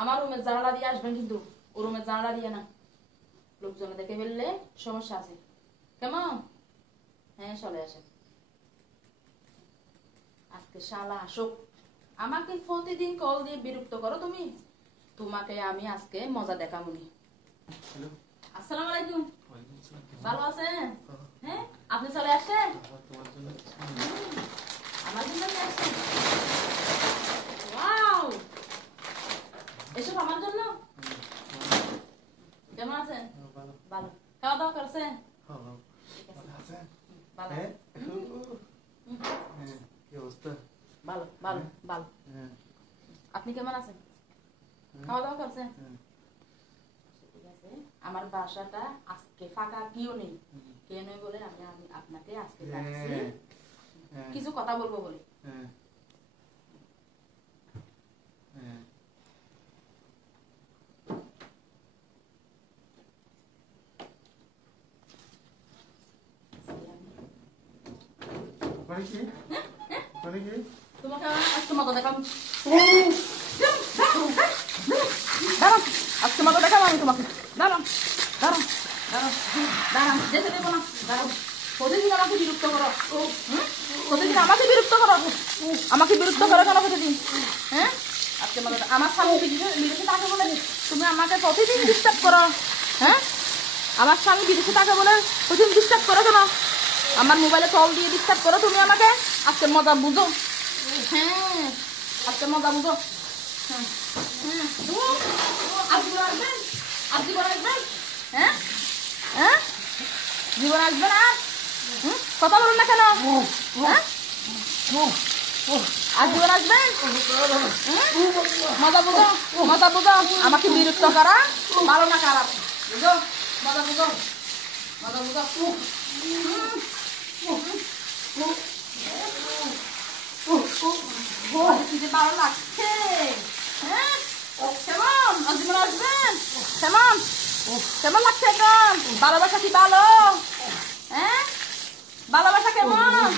আমার রুমের জানালা দিয়ে আসবেন, কিন্তু ও রুমের জানালা দিয়ে না, লোকজনে দেখে ফেললে সমস্যা আছে। কেমন? হ্যাঁ, চলে আসেন। আজকে শালা আসুক। আমাকে প্রতিদিন কল দিয়ে বিরক্ত করো তুমি। তোমাকে আমি আজকে মজা দেখাবনি। আসসালামু আলাইকুম। ভালো আছেন? হ্যাঁ, আপনি চলে আসেন। আমার জন্য নিয়ে আসছেন? ওয়াও, এসব আমার জন্য। কেমন আছেন? ভালো। খাওয়া দাওয়া করছেন? ভালো ভালো ভালো। আপনি কেমন আছেন? খাওয়া দাওয়া করছেন? ঠিক আছে। আমার বাসাটা আজকে ফাঁকা, কেউ নেই। কেউ নেই বলে আমি আপনাকে আজকে ডাকছি, কিছু কথা বলবো বলে। তোমাকে আজকে মজা দেখাবো। দাঁড়ান, আজকে মজা দেখাবো আমি তোমাকে। দাঁড়ান দাঁড়ান দাঁড়ান দাঁড়ান, যেতে দেবো না। দাঁড়ান, প্রতিদিন আমাকে বিরক্ত করো। প্রতিদিন আমাকে বিরক্ত করো। আমাকে বিরক্ত করো কেন প্রতিদিন? হ্যাঁ, আজকে মজা। আমার স্বামী বিদেশে থাকে বলে তুমি আমাকে প্রতিদিন ডিস্টার্ব করো। হ্যাঁ, আমার স্বামী বিদেশে থাকে বলে প্রতিদিন ডিস্টার্ব করো কেন? আমার মোবাইলে কল দিয়ে ডিস্টার্ব করো তুমি আমাকে। আজকে মজা বুঝো। হ্যাঁ, আজকে মজা বুঝো। হ্যাঁ হ্যাঁ, জীবন আসবেন, আর জীবন আসবেন। হ্যাঁ হ্যাঁ, জীবন আসবেন আর কথা বলুন না কেন? হ্যাঁ, আর জীবন আসবেন। মজা বুঝো, মজা বুঝো। আমাকে বিরক্ত করা ভালো না খারাপ বুঝো। মজা বুঝো, মজা বুঝো। ভালো লাগছে। হ্যাঁ, কেমন জীবন আসবেন? কেমন কেমন লাগছে এখন? ভালোবাসা কি ভালো? হ্যাঁ, ভালোবাসা কেমন?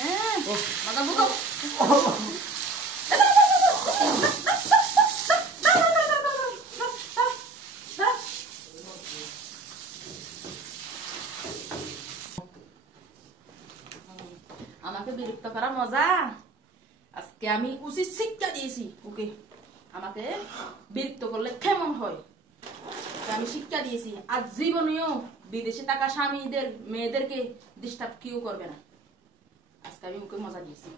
হ্যাঁ, মজা বুঝো। আমাকে বিরক্ত করা মজা। আজকে আমি উচিত শিক্ষা দিয়েছি ওকে। আমাকে বিরক্ত করলে কেমন হয় আমি শিক্ষা দিয়েছি। আজ জীবনেও বিদেশে থাকা স্বামীদের মেয়েদেরকে ডিস্টার্ব কেউ করবে না। আজকে আমি ওকে মজা দিয়েছি।